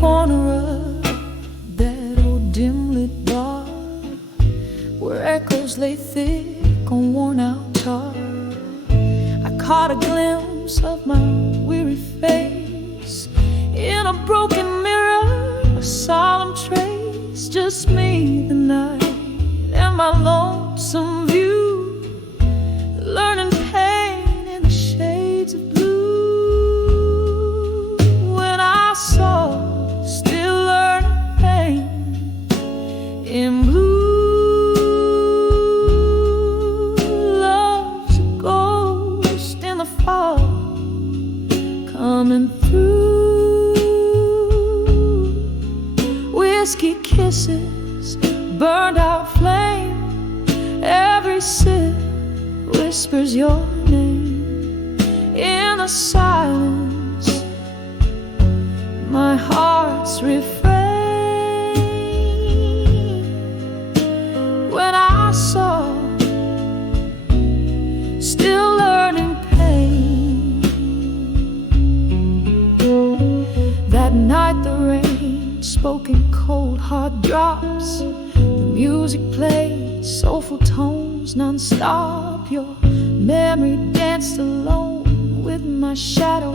corner of that old dim-lit bar, where echoes lay thick on worn-out tar, I caught a glimpse of my weary face in a broken mirror, a solemn trace. Just me, the night, and my lonesome view, learning pain in the shades of blue. When I saw, still learning pain in blue, love's a ghost in the fog coming through. Whiskey kisses, burned out flame, every sip whispers your name. In the silence, my heart's refrain. When I saw, still learning pain. That night the rain spoke in cold hard drops. The music played soulful tones non-stop. Your memory danced alone with my shadow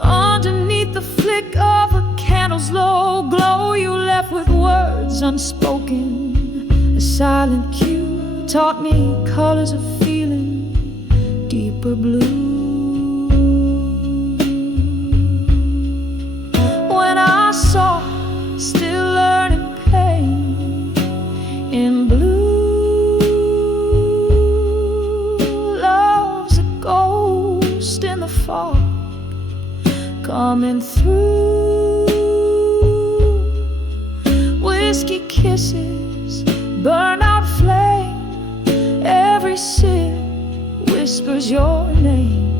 underneath the flick of a candle's low glow. You left with words unspoken, a silent cue taught me colors of feeling, deeper blue. When I saw, still learning pain in blue, love's a ghost in the fog coming through. Whiskey kisses, burn out flame, every sip whispers your name.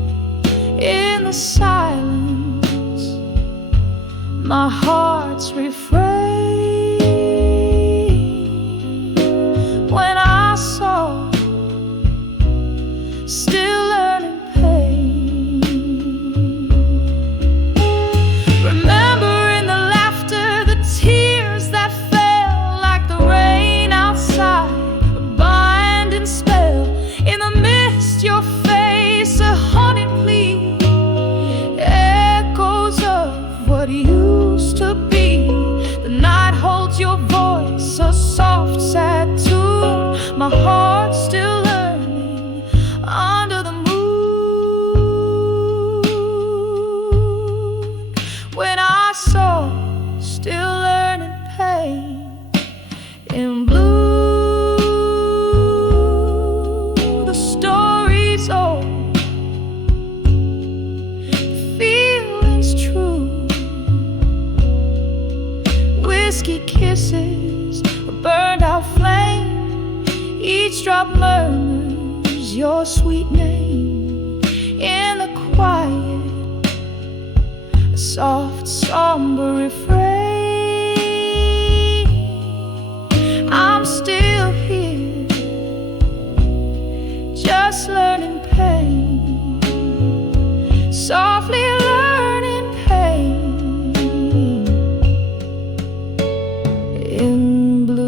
In the silence, my heart's refrain. When I saw, still learning pain. Remembering the laughter, the tears that fell like the rain outside, a binding spell. In the mist, your face, a haunting plea, echoes of what used to be. The night holds your voice, a soft, sad tune. My heart's still learning under the moon. When I saw, still learning pain in blue. The story's old, the feeling's true. Whiskey kisses, a burned out flame, each drop murmurs your sweet name. In the quiet, a soft, somber refrain. I'm still here, just learning pain, softly learning pain in blue.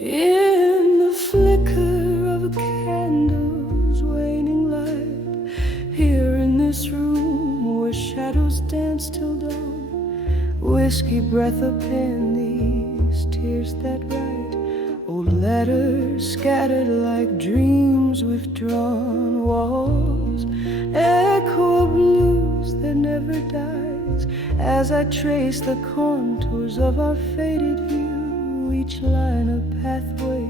In the flicker of a candle's waning light, here in this room where shadows dance till dawn, whiskey breath upon these tears that write, old letters scattered like dreams withdrawn, walls echo of blues that never dies. As I trace the contours of our faded view, each line a pathway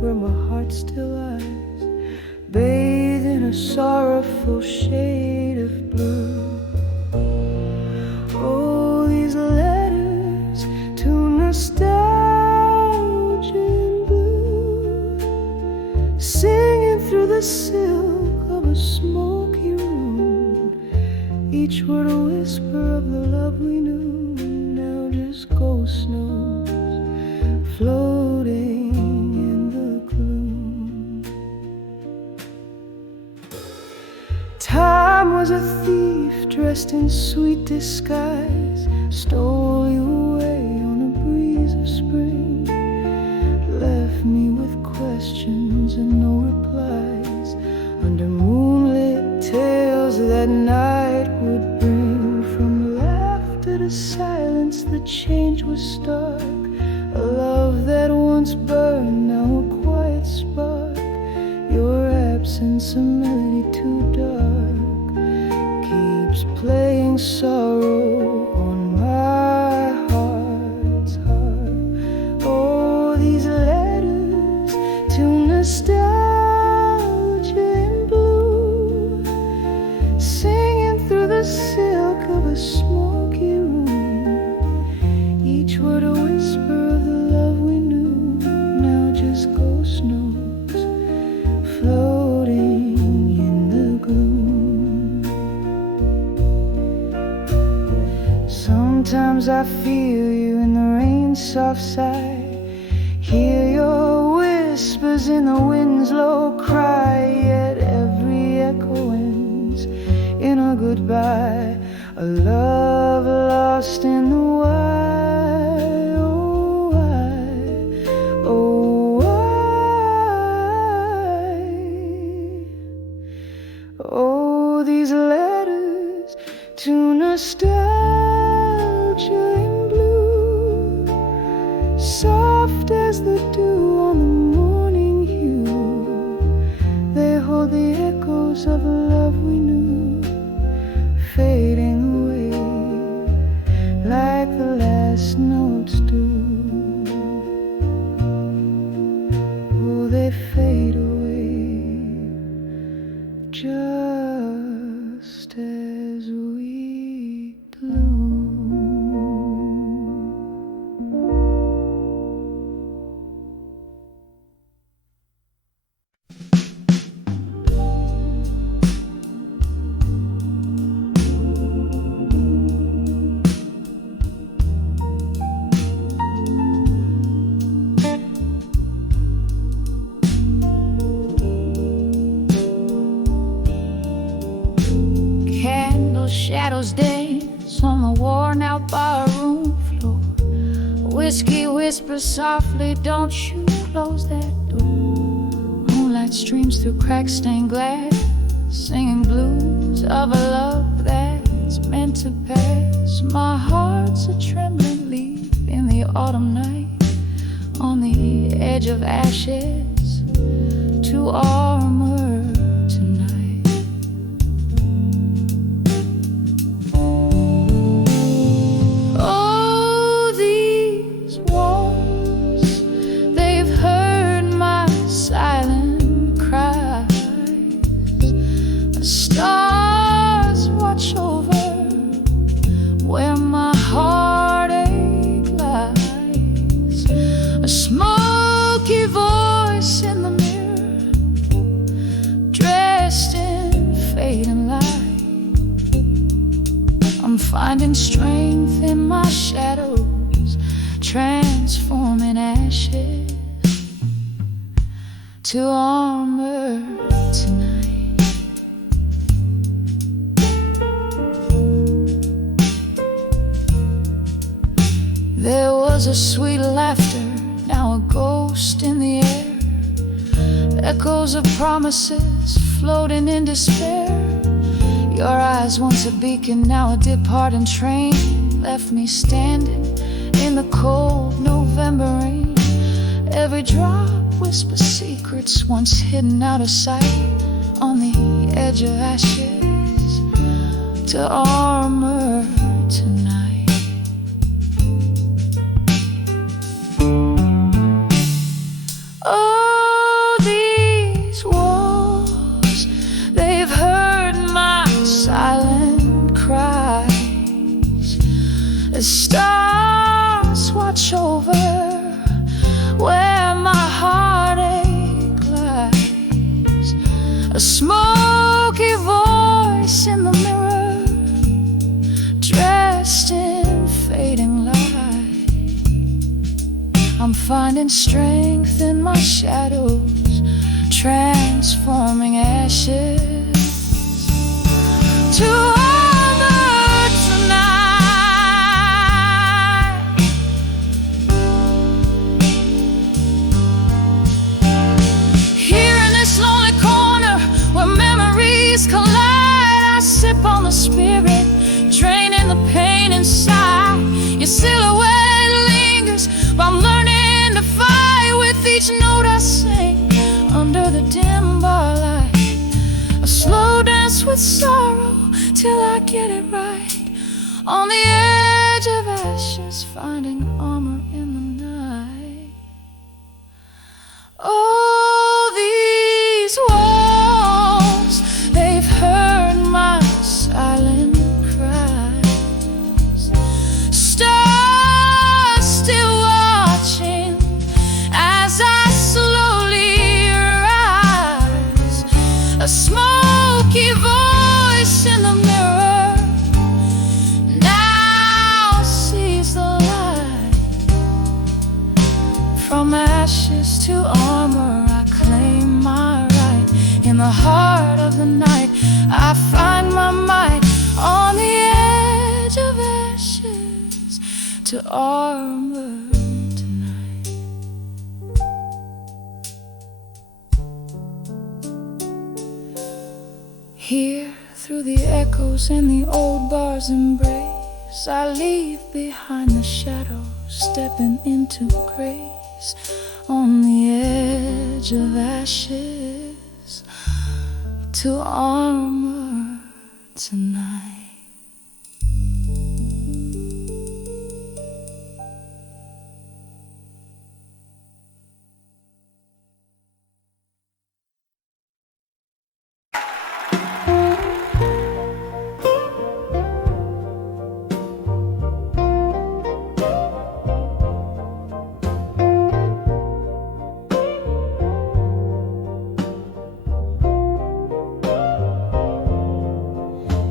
where my heart still lies, bathed in a sorrowful shade of blue. Oh, these letters to nostalgia in blue. ghost knows, floating in the gloom. Time was a thief dressed in sweet disguise, stole you away on a breeze of spring, left me with questions and no replies, under moonlit tales that night would bring. From laughter to silence, the change was stark. A love that once burned, now a quiet spark. Your absence, a melody too dark, keeps playing sorrow on my heart's harp. Oh, these letters to nostalgia in blue, singing through the silk of a smoky room. Each word a whisper of the love we knew, now just ghost notes floating in the gloom. Sometimes I feel you in the rain's soft sigh, hear your whispers in the wind's low cry, yet every echo ends in a goodbye, a love lost in the why. Oh, why? Oh, why? Oh, these letters to nostalgia in blue, soft as the dew on the morning hue, they hold the echoes of a love we knew, fading away like the last notes do. Oh, they fade away just as we gloom. Shadows dance on the worn-out barroom floor. Whiskey whispers softly, don't you close that door. Moonlight streams through crack-stained glass, singing blues of a love that's meant to pass. My heart's a trembling leaf in the autumn night, on the edge of ashes to armor. Stars watch over where my heartache lies, a smoky voice in the mirror, dressed in fading light. I'm finding strength in my shadows, transforming ashes to armor tonight. There was a sweet laughter, now a ghost in the air, echoes of promises floating in despair. Your eyes, once a beacon, now a departing train, left me standing in the cold November rain. Every drop whispers secrets once hidden out of sight, on the edge of ashes to armor tonight. Oh, these walls, they've heard my silent cries. The stars watch over where my heartache lies, a smoky voice in the mirror, dressed in fading light. I'm finding strength in my shadows, transforming ashes to armor tonight. Here in this lonely corner where memories collide, I sip on the spirit, draining the pain inside. Your silhouette lingers, but I'm learning to fight with each note I sing. Under the dim bar light, a slow dance with sorrow till I get it right. On the edge of ashes, finding armor in the night. Oh, these walls, they've heard my silent cries. Stars still watching as I slowly rise. A smoky voice in the mirror now sees the light. From ashes to armor, I claim my right. In the heart of the night, I find my might. On the edge of ashes to armor tonight. Here, through the echoes and the old bar's embrace, I leave behind the shadows, stepping into grace. On the edge of ashes to armor tonight.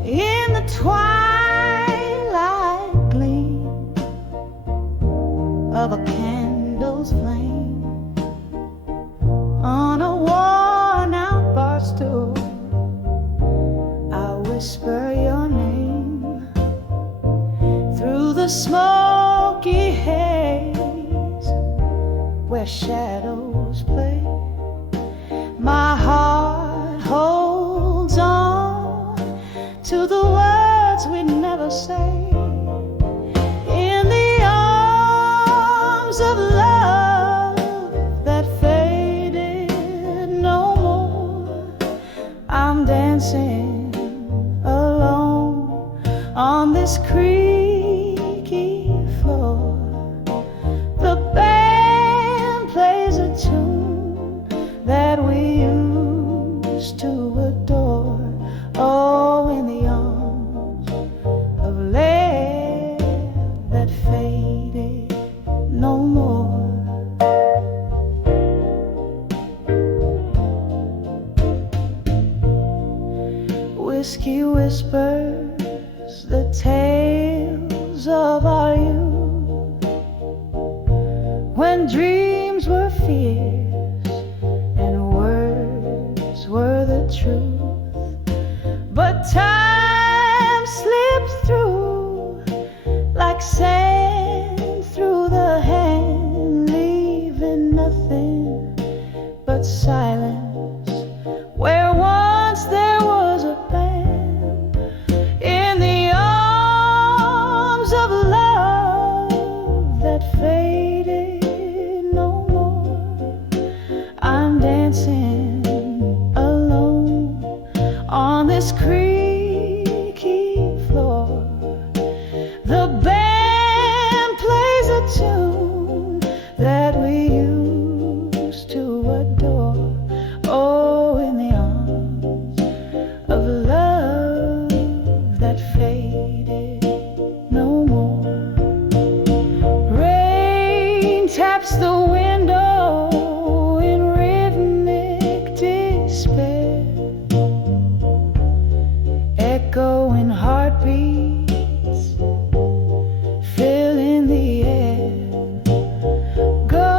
In the twilight gleam of a candle's flame, on a worn-out bar stool, I whisper your name. Through the smoky haze where shadows play, my heart holds on to the words we never say. In the arms of love that faded no more, I'm dancing alone on this creaky floor. The band plays a tune that we used to adore. Oh, in the arms of love that faded no more. Whiskey whispers the tales of our youth, when dreams were fierce and words were the truth. But time slips through like sand through the hand, leaving nothing but silence where once there was a band. In the arms of love that faded no more, I'm dancing alone on this creaky floor. The band plays a tune that we used to adore. Oh, in the arms of love that faded no more. Rain taps the window in rhythmic despair, echoing heartbeats filling the air. Go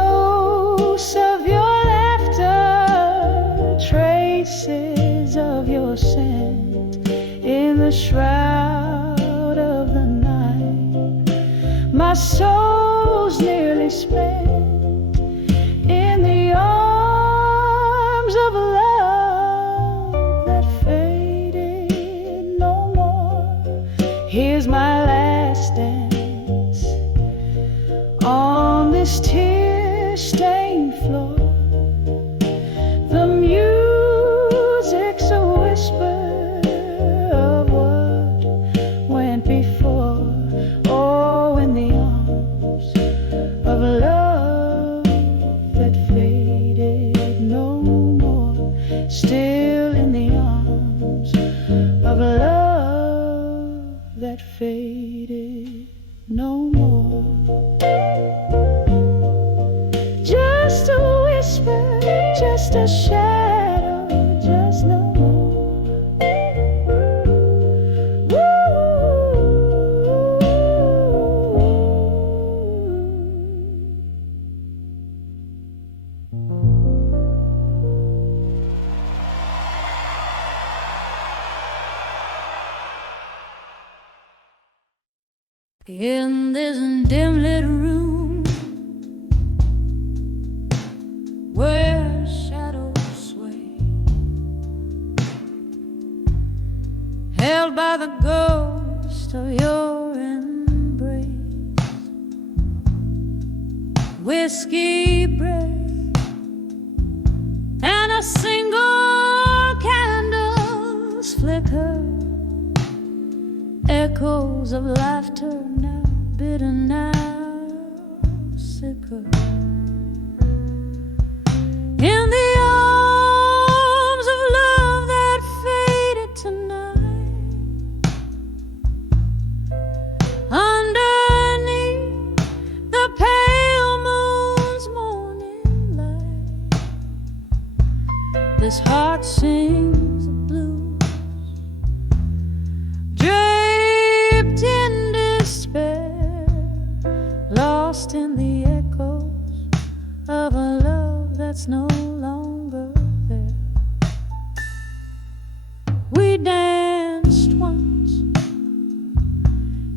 close, nearly spent in the arms of love that faded no more. Here's my last dance on this tear-stained floor. The music's a whisper of what went before. Oh, in the arms of love that faded no more. Still in the arms of love that faded no more. Just a whisper, just a shadow, just no more. In this dim little room where shadows sway, held by the ghost of your embrace, whiskey breath and a single candle's flicker, echoes of laughter now bitter, now sicker. In the arms of love that faded tonight, underneath the pale moon's morning light, this heart sings the blues, draped in despair, lost in the echoes of a love that's no longer there. We danced once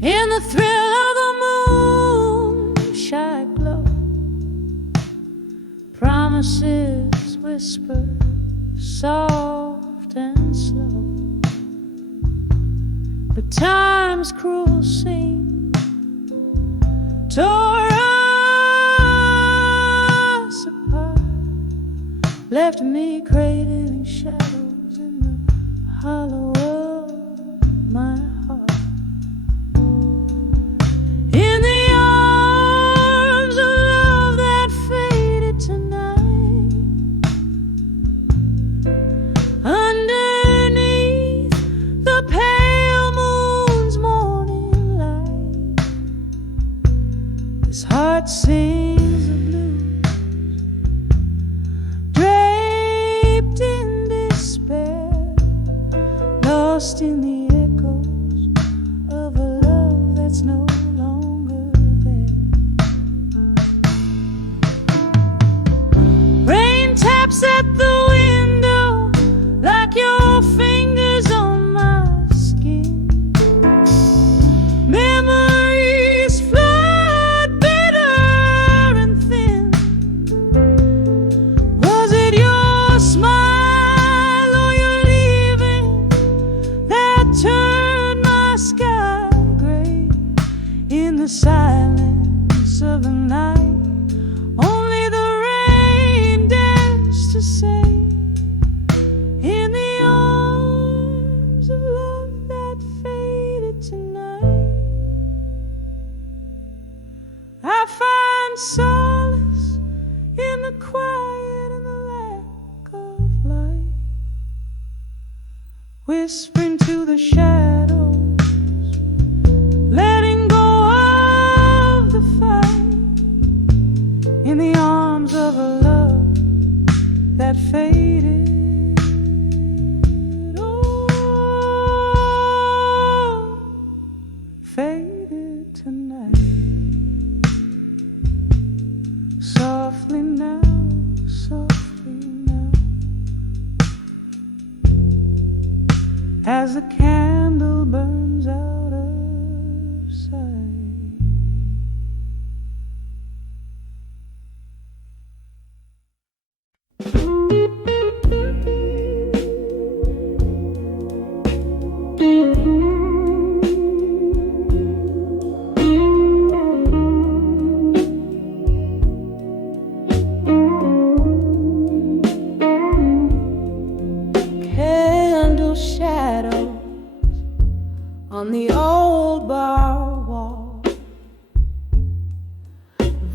in the thrill of the moonshine glow, promises whispered soft and slow, but time's cruel seam tore us apart, left me craving shadows in the hollow of my heart. In the arms of love that faded tonight, underneath the pale moon's morning light, this heart sings the blues, draped in despair, lost in the echoes of a love that's no longer there. Rain taps at the window like your fingers on my skin. Memories flood bitter and thin. Was it your smile or your leaving that turned my sky gray? In the silence of the night, only the rain dares to say, in the arms of love that faded tonight, I find solace in the quiet and the lack of light, whispering to the shadows, letting go of the fight, in the arms of a love that faded. Oh, faded tonight. Softly now, as the candle burns out of sight.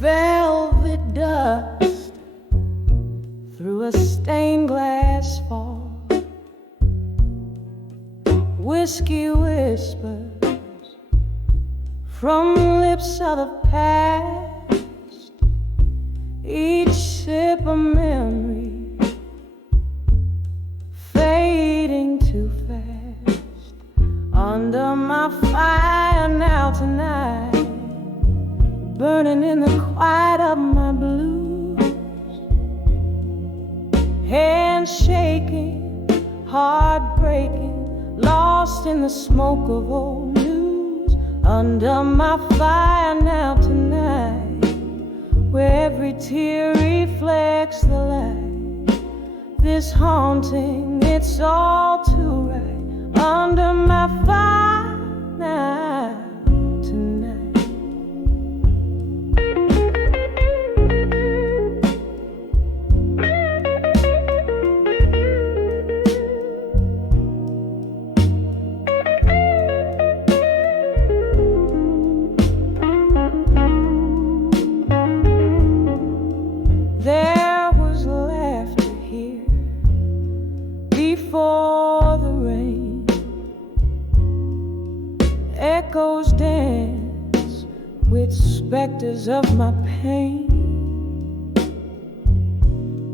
velvet dust through a stained glass fall. Whiskey whispers from lips of the past, each sip a memory fading too fast. Under my fire now tonight, burning in the quiet of my blues, hands shaking, heart breaking, lost in the smoke of old news. Under my fire now tonight, where every tear reflects the light, this haunting, it's all too right. Under my fire now tonight. There was laughter here before the rain. Echoes dance with specters of my pain.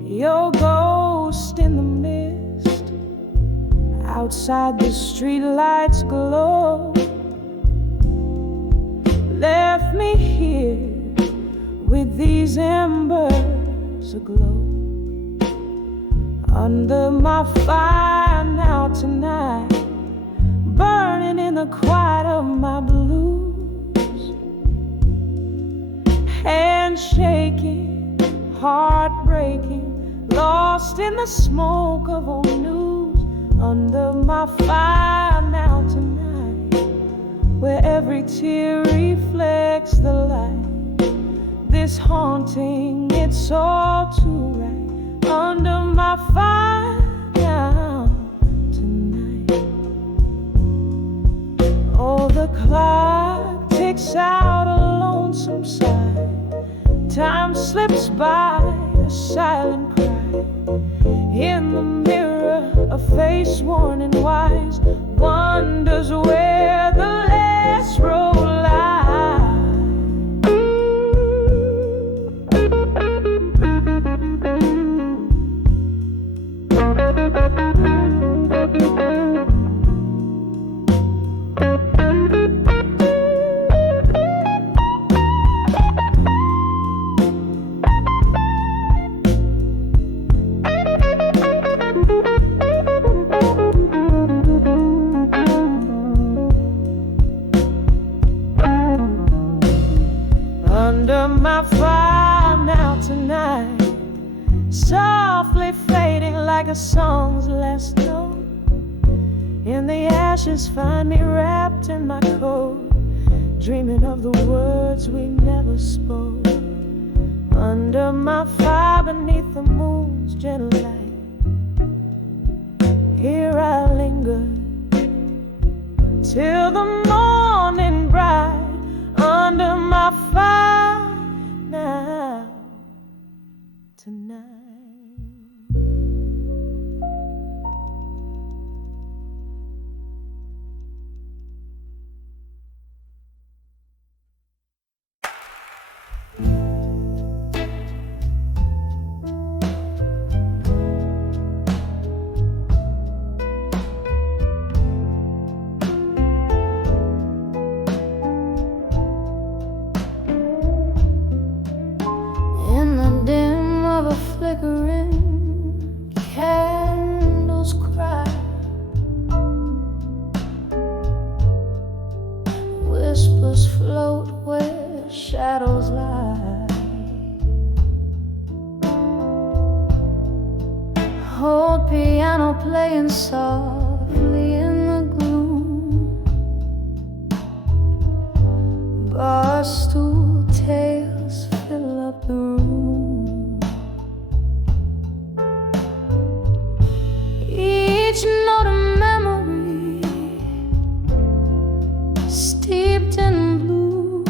Your ghost in the mist, outside the streetlights glow, left me here with these embers aglow. Under my fire now tonight, burning in the quiet of my blues, hands shaking, heart breaking, lost in the smoke of old news. Under my fire now tonight, where every tear reflects the light, this haunting, it's all too right. Under my fire now tonight. Oh, the clock ticks out a lonesome sigh. Time slips by, a silent cry. In the mirror, a face worn and wise wonders where the last road lies. Under my fire now tonight, softly fading like a song's last note. In the ashes find me wrapped in my coat, dreaming of the words we never spoke. Under my fire beneath the moon's gentle light, here I linger till the morning bright. Under my fire now tonight. Flickering candles cry, whispers float where shadows lie. Old piano playing softly in the gloom, bar stool tales fill up the room. Each note a memory, steeped in blue,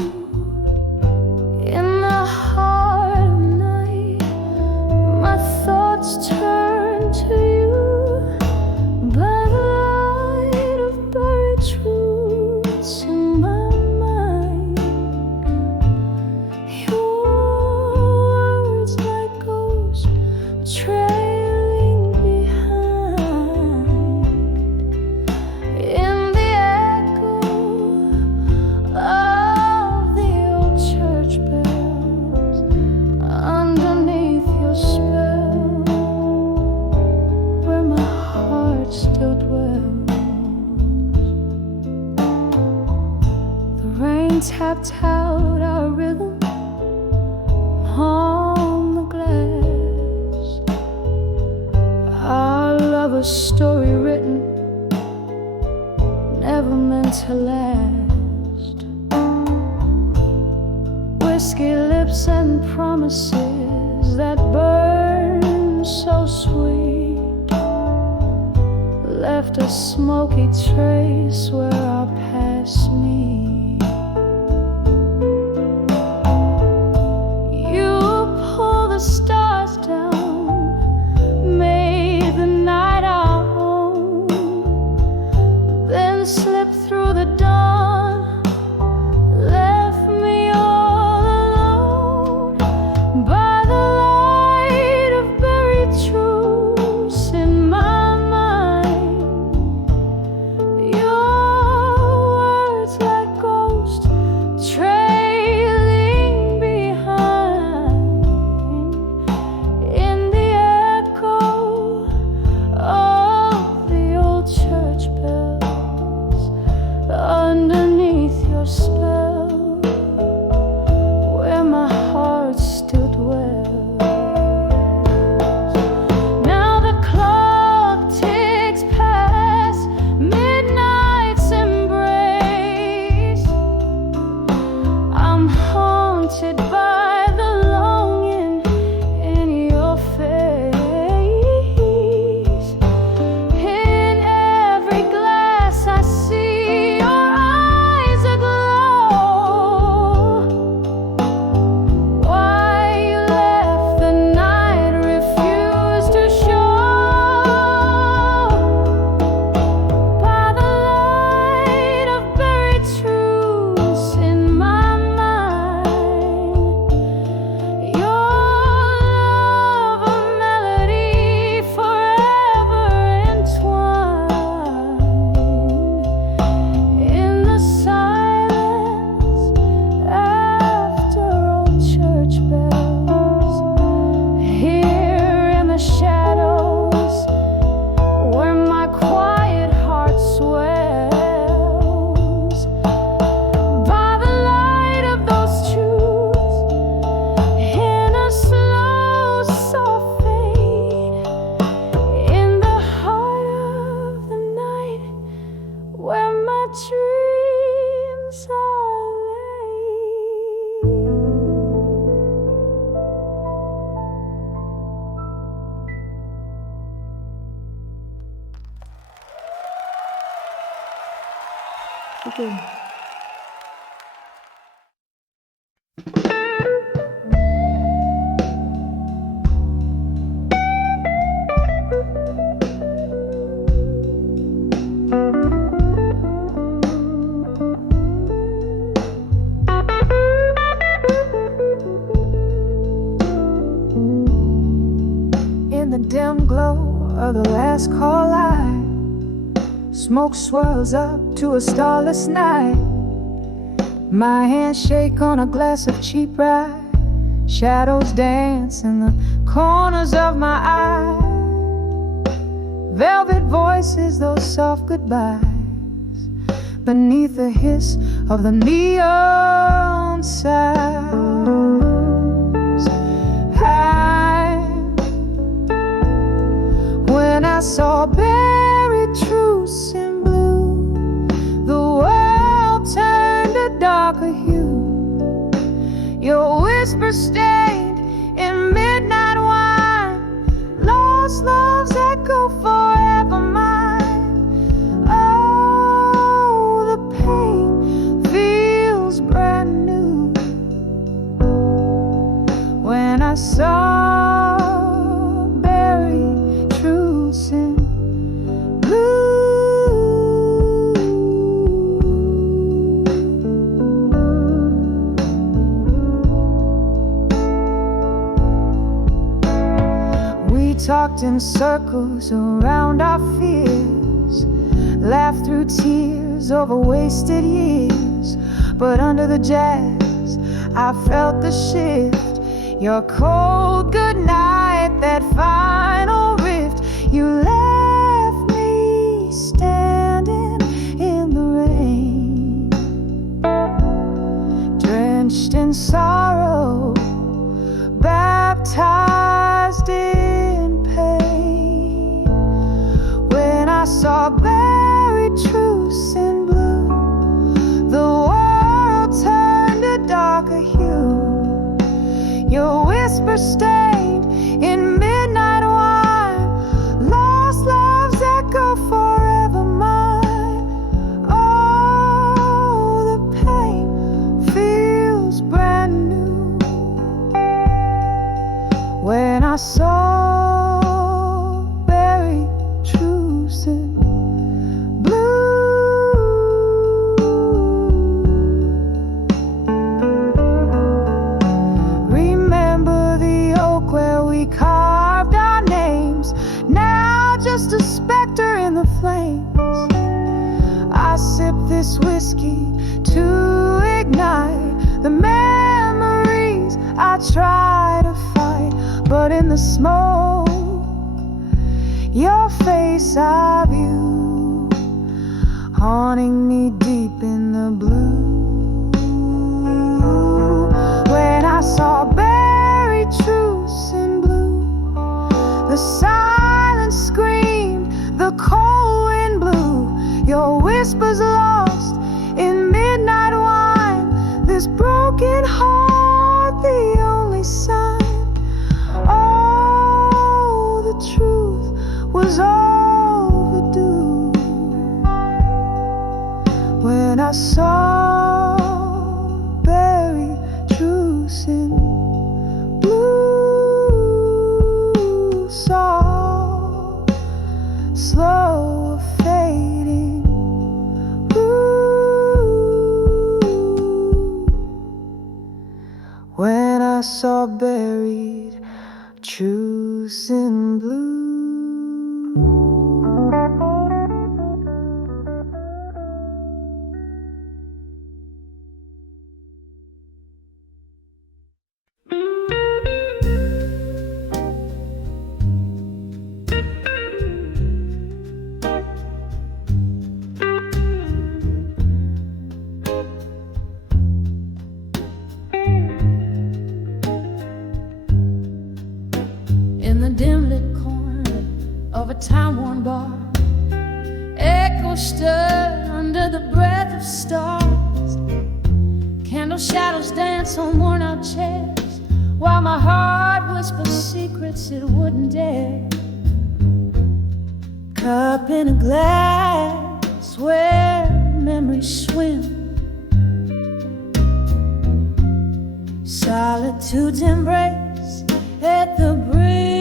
in the tapped out our rhythm on the glass. Our love a story written, never meant to last. Whiskey lips and promises that burn so sweet left a smoky trace where our past meet. You pull the stars down, made the night our own, then slipped through the dawn, left me all alone by the light of buried truths in my mind. Your words like ghosts trailing behind in the echo of the old church bells underneath your spell, where my heart still dwells. Now the clock ticks past midnight's embrace. I'm haunted by the longing in your face. In every glass I see your eyes aglow. Why you left the night refused to show. By the light of buried truths in my mind, your love a melody forever entwined in the silence after old church bells. Here in the shadows where my quiet heart swells, by the light of those truths in a slow soft fade, in the heart of the night where my dreams are laid. Okay. In the dim glow of the last call light, smoke swirls up to a starless night. My hands shake on a glass of cheap rye. Shadows dance in the corners of my eyes. Velvet voices, those soft goodbyes, beneath the hiss of the neon signs. When I saw buried truths in blue, the world turned a darker hue. Your whisper stayed in midnight wine. Lost loves echo forever mine. Oh, the pain feels brand new. When I saw buried truths in talked in circles around our fears, laughed through tears over wasted years. But under the jazz, I felt the shift. Your cold goodnight, that final rift. You left me standing in the rain. sorrow, baptized in pain. When I saw buried truths in blue, the world turned a darker hue. Your whisper stained in midnight wine, lost love's echo forever mine. Oh, the pain feels brand new. When I saw buried truths in carved our names, now just a specter in the flames. I sip this whiskey to ignite the memories I try to fight, but in the smoke, your face I view, haunting me deep in the blue. When I saw buried truths in blue, the silence screamed, the cold wind blew, your whispers lost in midnight wine, this broken heart the only sign. Oh, the truth was overdue. When I saw buried truths in blue, saw slow fading blue. When I saw buried truths in blue. In the dim lit corner of a time-worn bar, echoes stir under the breath of stars. Candle shadows dance on worn-out chairs, while my heart whispers secrets it wouldn't dare. Cup in a glass where memories swim, solitude's embrace at the brim.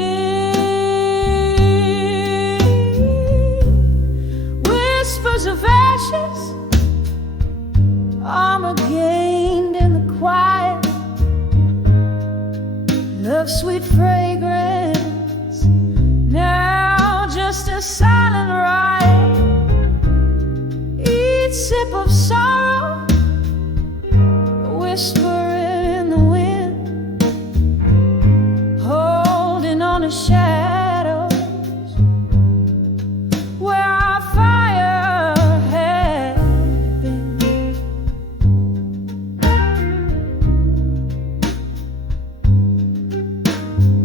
Whispers of ashes, armor gained in the quiet, love's sweet fragrance, now just a silent riot. Each sip of sorrow, a whisper in the wind, holding on to shadows where our fire had been.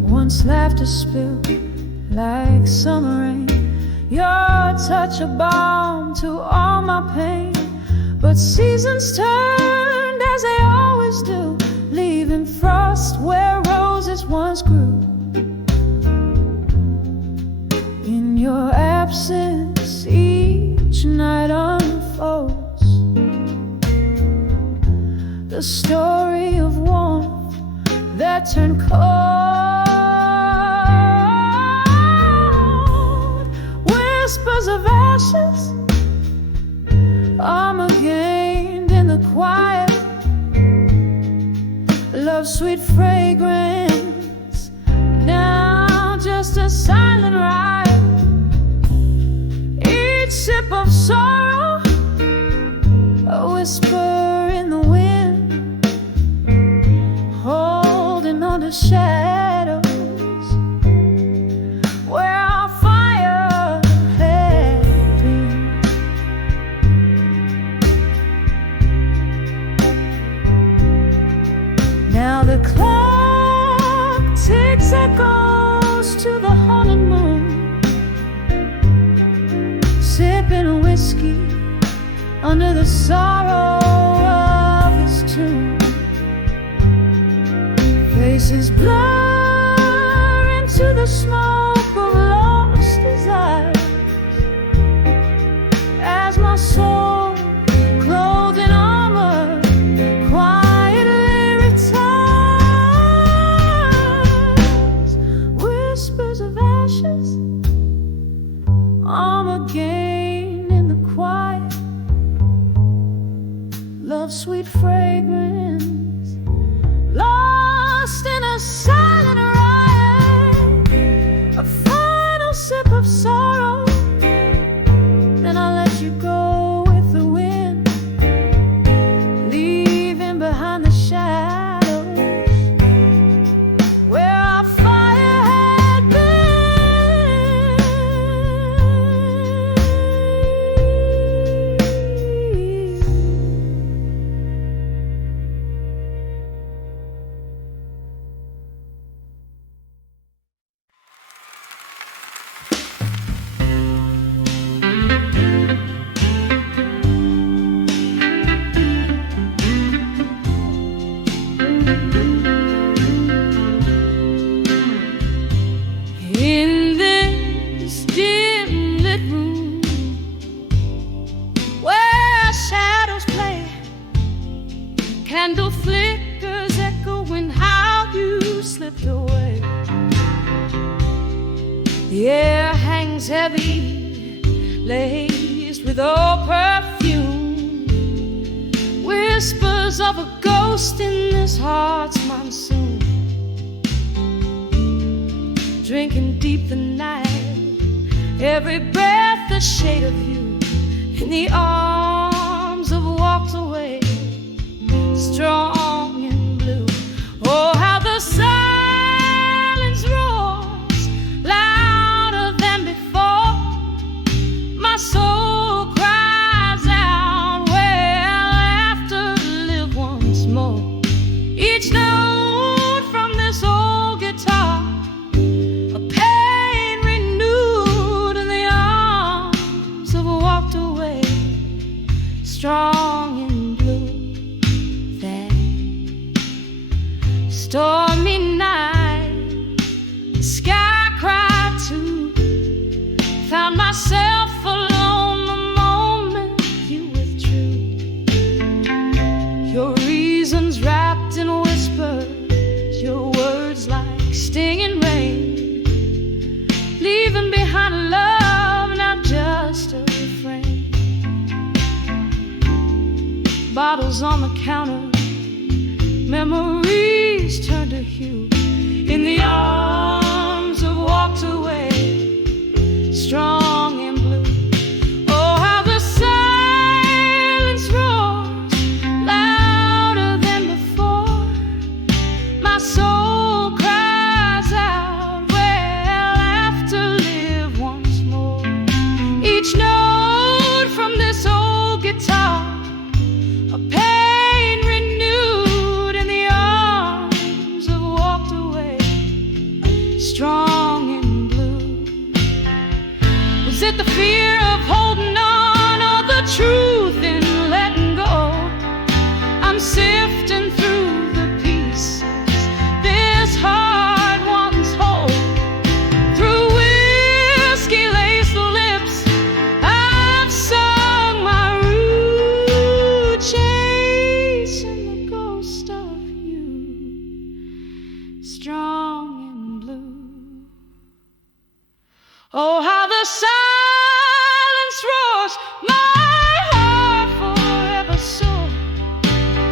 Once laughter spilled like summer rain, your touch a balm to all my pain. But seasons turned as they always do, leaving frost where roses once grew. In your absence, each night unfolds the story of warmth that turned cold. Whispers of ashes, armor gained in the quiet, love's sweet fragrance, now just a silent ride. Each sip of sorrow, a whisper in the wind, holding on to shadows where our fire had been. under the sorrow of his tomb. Faces blur into the smoke of lost desires as my soul, clothed in armor, quietly retires. Whispers of ashes, armor gain in the quiet, love's sweet fragrance, lost in a silent riot. A final sip of sorrow, then I'll let you go with the wind, leaving behind the shadows where our fire had been. In this dim lit room where shadows play, candle flickers echoing how you slipped away. The air hangs heavy, laced with old perfume, whispers of a ghost in this heart's monsoon. Drinking deep the night, every breath the shade of you, in the arms of walked away, strong and blue. Oh, how the silence roars louder than before. My soul cries out, well, after live once more. Each note from this old guitar, strong and blue. That stormy night, the sky cried too. Found myself alone the moment you withdrew. Your reasons wrapped in whispers, your words like stinging rain, leaving behind love, not just a refrain. Bottles on the counter, memories turn to hue, in the arms of walked away, strong and blue. Oh, how the silence roars louder than before. My soul cries out, well, after live once more. Each note from this old guitar, a pain renewed in the arms of walked away, strong and blue. Was it the fear of holding on, or the truth in letting go? I'm sifting through the pieces this heart once holds. Through whiskey-laced lips, I've sung my rude chasing the ghost of you, strong and blue. Oh, how the silence roars, my heart forever sore.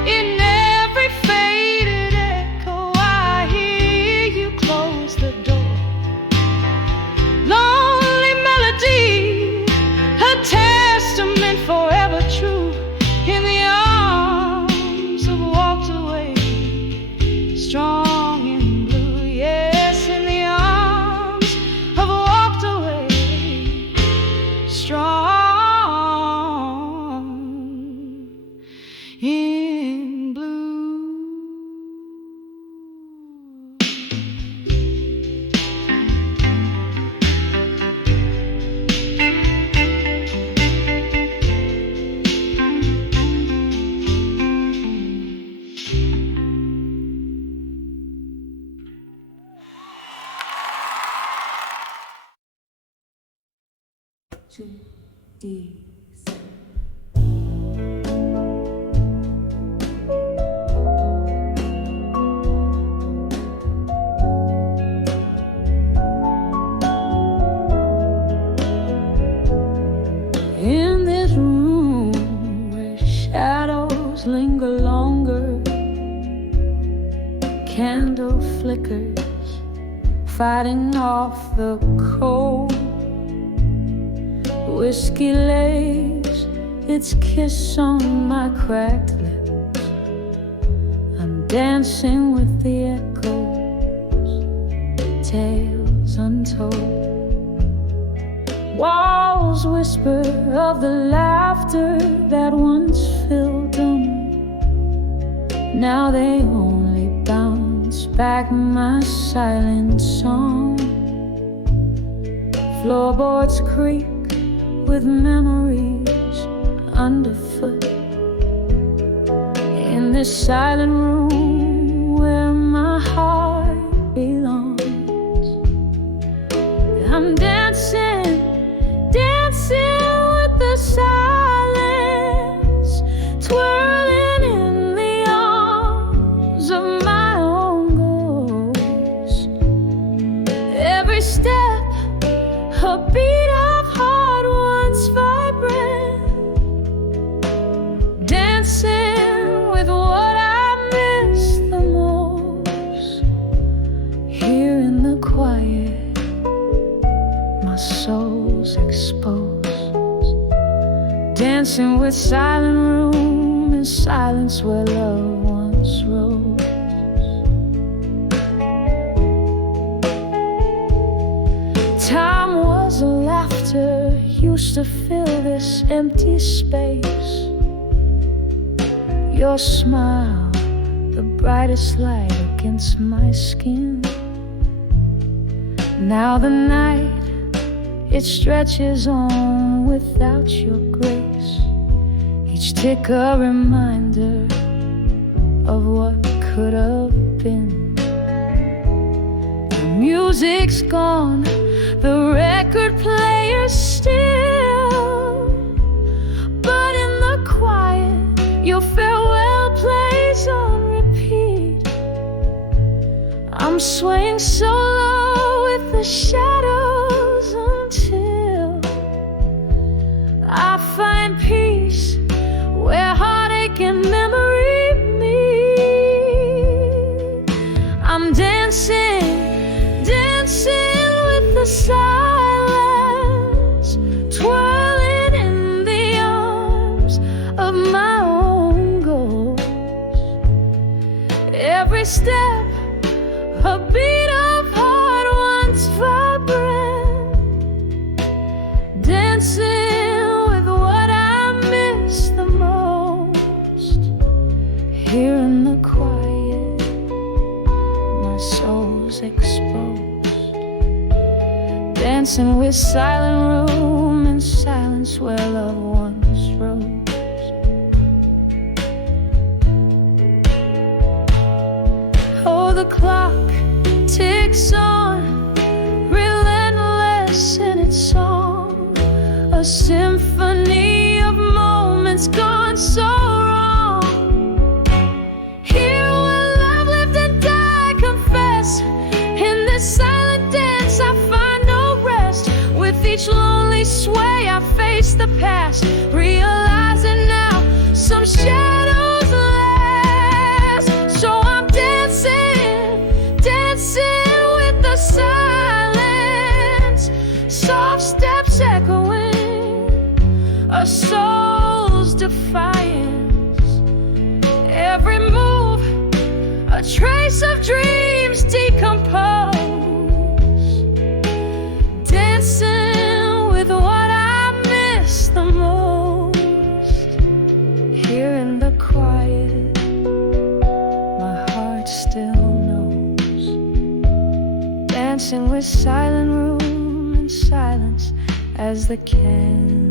In every faded echo, I hear you close the door. Lonely melody, a testament forever true, in the arms of walked away, strong and blue. to ease. In this room where shadows linger longer, candle flickers fighting off the cold. Whiskey lays its kiss on my cracked lips. I'm dancing with the echoes, tales untold. Walls whisper of the laughter that once filled them. Now they only bounce back my silent song. Floorboards creak with memories underfoot. In this silent room where my heart belongs, I'm dancing, dancing with the silence, twirling in the arms of my own ghost. Every step, a beat of heart once vibrant, dancing with what I miss the most. Here in the quiet, my soul's exposed, dancing with silent room and silence where love once rose. Time was laughter, used to fill this empty space. Your smile, the brightest light against my skin. Now the night, it stretches on without your grace. Each tick a reminder of what could have been. The music's gone, the record player's still, but in the quiet, your farewell plays on repeat. I'm swaying so low with the shadows until I find peace where heartache and memory meet. I'm dancing, dancing with the silence, twirling in the arms of my own ghost. Every step, a beat of heart once vibrant, dancing with what I miss the most. Here in the quiet, my soul's exposed, dancing with silent room and silence where love once rose. Oh, the clock ticks on, relentless in its song, a symphony of moments gone so wrong. Here where love lived and died, confess, in this silent dance I find no rest. With each lonely sway I face the past, realizing now some shadows last. So I'm dancing, dancing with the silence, soft steps echoing a soul's defiance. Every move, a trace of dreams decompose, dancing with what I miss the most. Here in the quiet, my heart still knows, dancing with silent room and silence as the candle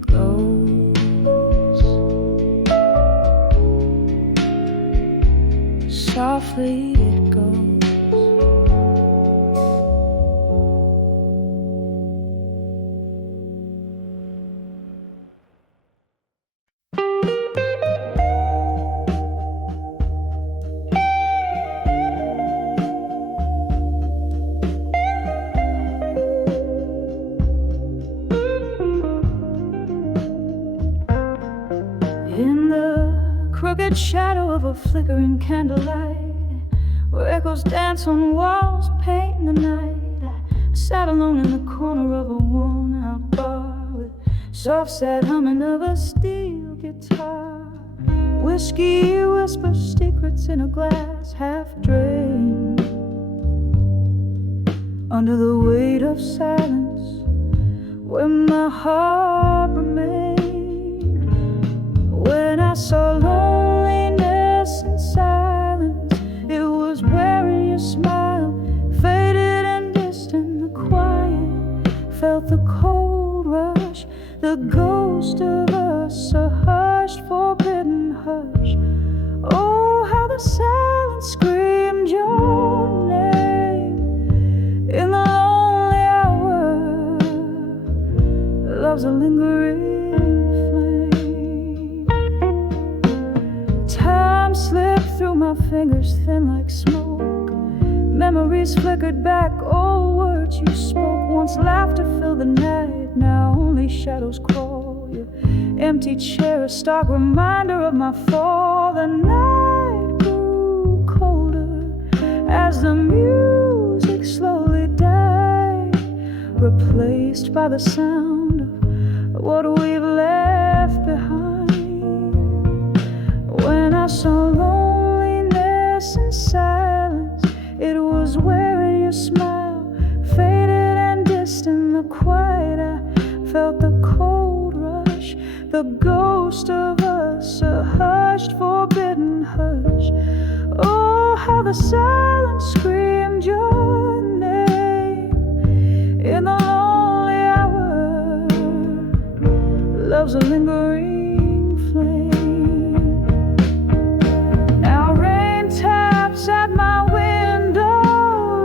glows. Softly it goes. flickering candlelight, where echoes dance on walls, painting the night. I sat alone in the corner of a worn-out bar with soft, sad humming of a steel guitar. Whiskey whispers secrets in a glass half drained. Under the weight of silence, where my heart remained. When I saw loneliness and silence, it was wearing your smile, faded and distant. The quiet felt the cold rush, the ghost of us, a hushed, forbidden hush. Oh, how the silence screamed your name in the lonely hour. Love's a lingering flame. Time slipped through my fingers, thin like smoke. Memories flickered back, old words you spoke. Once laughter filled the night, now only shadows crawl. Your empty chair, a stark reminder of my fall. The night grew colder as the music slowly died, replaced by the sound of what we've left behind. When I saw loneliness and silence, it was wearing your smile, faded and distant. The quiet, I felt the cold rush, the ghost of us, a hushed, forbidden hush. Oh, how the silence screamed your name in the lonely hour. Love's a lingering flame. Now rain taps at my window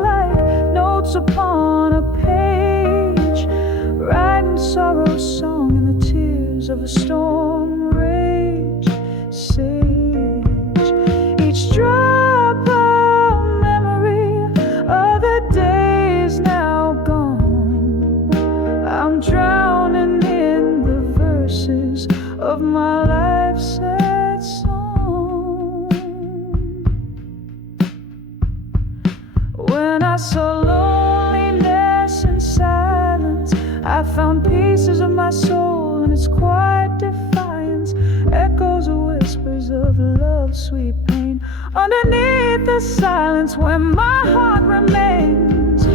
like notes upon a page, writing sorrow's song in the tears of a storm rage sage. Each drop of memory of the days now gone, I'm drowning in the verses of my life's sad song. When I saw loneliness and silence, I found pieces of my soul in its quiet defiance, echoes of whispers of love's sweet pain. Underneath the silence where my heart remains,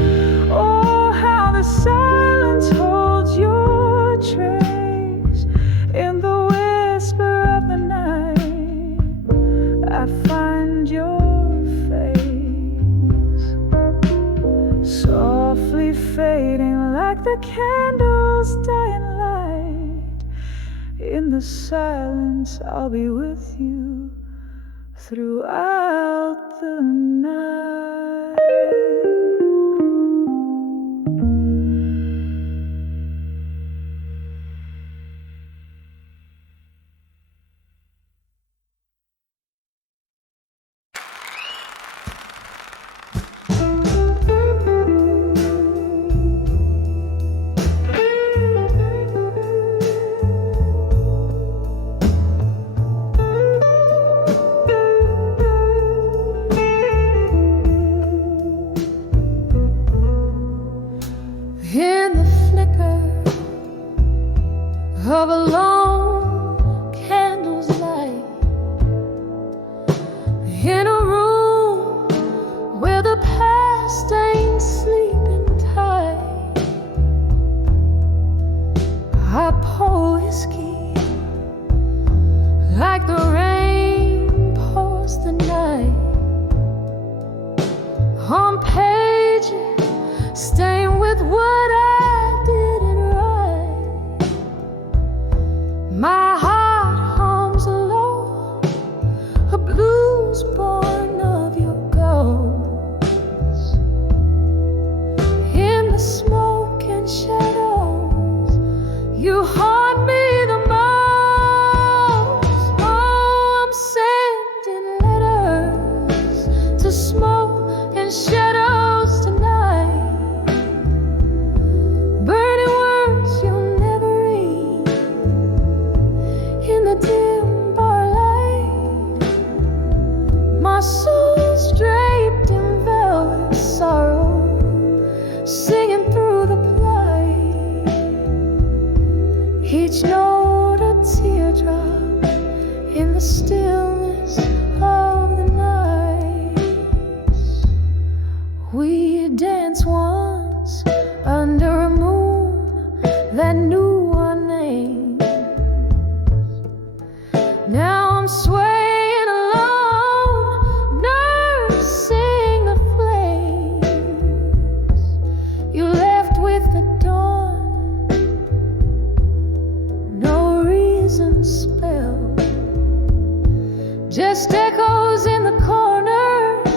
oh, how the silence holds your trace. In the whisper of the night, I find your face, softly fading like the candle's dying light. In the silence, I'll be with you throughout the night. In the flicker of a lone candle's light, in a room where the past ain't sleeping tight, I pour whiskey like the rain pours the night on pages stained with what I didn't write. My heart hums low, a blues born of your ghosts. In the smoke and shadows, you haunt me the most. Oh, I'm sending letters to smoke and shadows tonight. is draped in velvet sorrow, singing through the play. Each note a teardrop in the stillness of the night. We danced once under a moon that knew our names. Now I'm swaying alone, nursing the flames you left with the dawn. No reason spelled, just echoes in the corners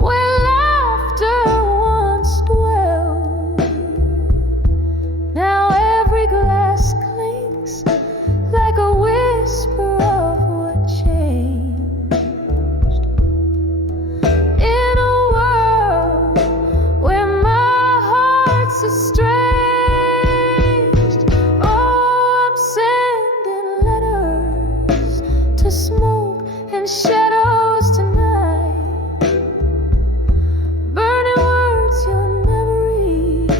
where laughter once dwelled. Now every glass clinks like a whisper of what changed. In a world where my heart's estranged, oh, I'm sending letters to smoke and shadows tonight, burning words you'll never read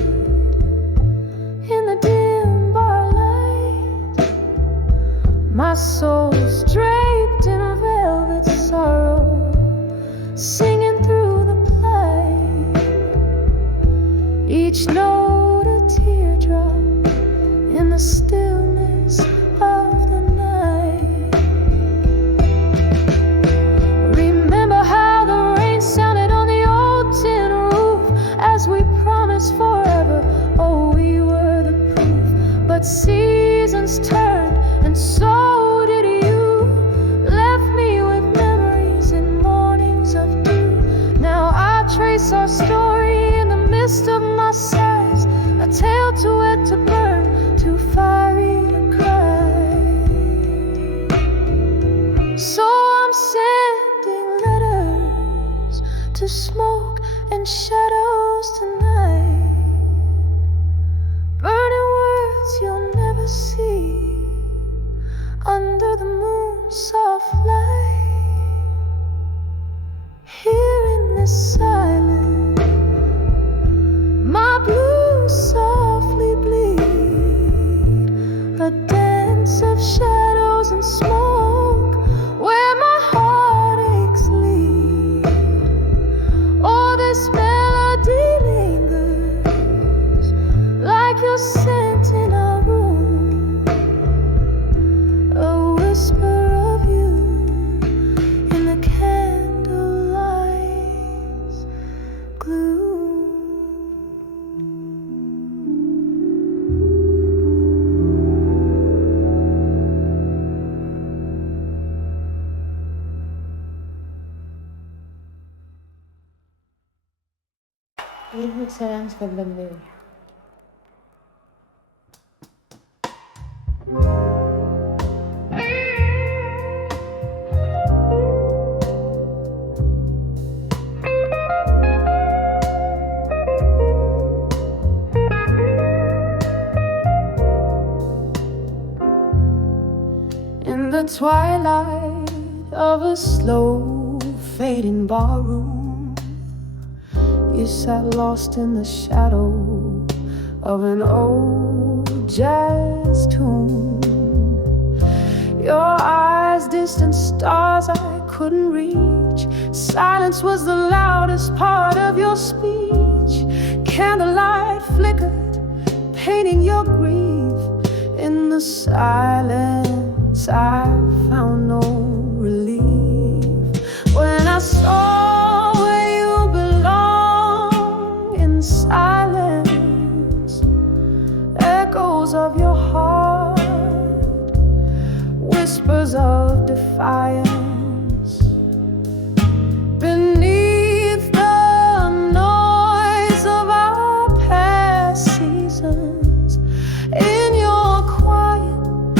in the dim bar light. My soul's draped in velvet sorrow, singing through the play. Each note a teardrop in the stillness of the night. Remember how the rain sounded on the old tin roof as we promised forever. Oh, we were the proof. But seasons turned and so did you. Left me with memories and mornings of dew. Now I trace our story in the midst of my sighs, a tale too wet to burn, too fiery to cry. So I'm sending letters to smoke and shadows tonight, burning words you'll never see under the moon's soft light. Here in this silence, my blues softly bleed, a dance of shadows and smoke where my heartaches lead. Oh, this melody lingers like your scent in our room, a whisper of you in the candlelight's gloom. Ibig salam sa kablandero. In the twilight of a slow fading barroom, you sat lost in the shadow of an old jazz tune. Your eyes, distant stars I couldn't reach. Silence was the loudest part of your speech. Candlelight flickered, painting your grief. In the silence I found no relief. When I saw where you belong in silence, echoes of your heart, whispers of defiance. Beneath the noise of our past seasons, in your quiet,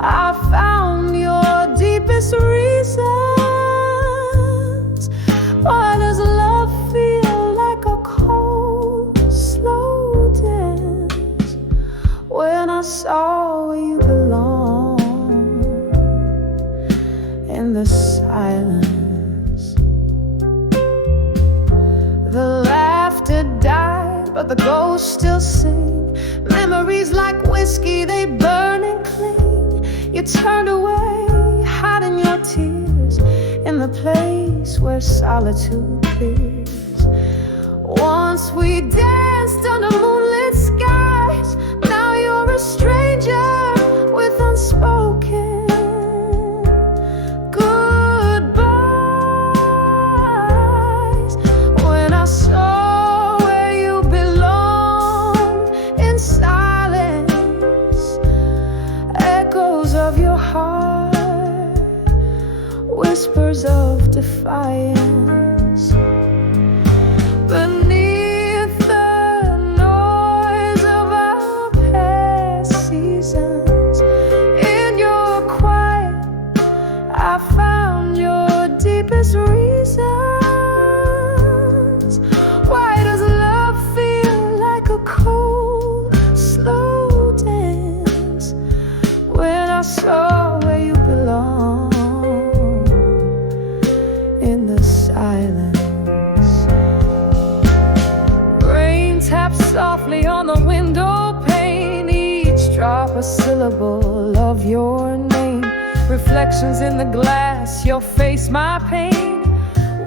I found your deepest reasons. but the ghosts still sing. Memories like whiskey, they burn and cling. You turned away, hiding your tears in the place where solitude clears. Once we danced under moonlit skies, now you're a stranger with unspoken goodbyes. When I saw where you belonged in silence, echoes of your heart, whispers of defiance. Beneath the noise of our past seasons, in your quiet, I found your deepest reasons. Why does love feel like a cold, slow dance? When I saw where you belong in the silence. Rain taps softly on the window pane, each drop a syllable of your name. Reflections in the glass, your face, my pain.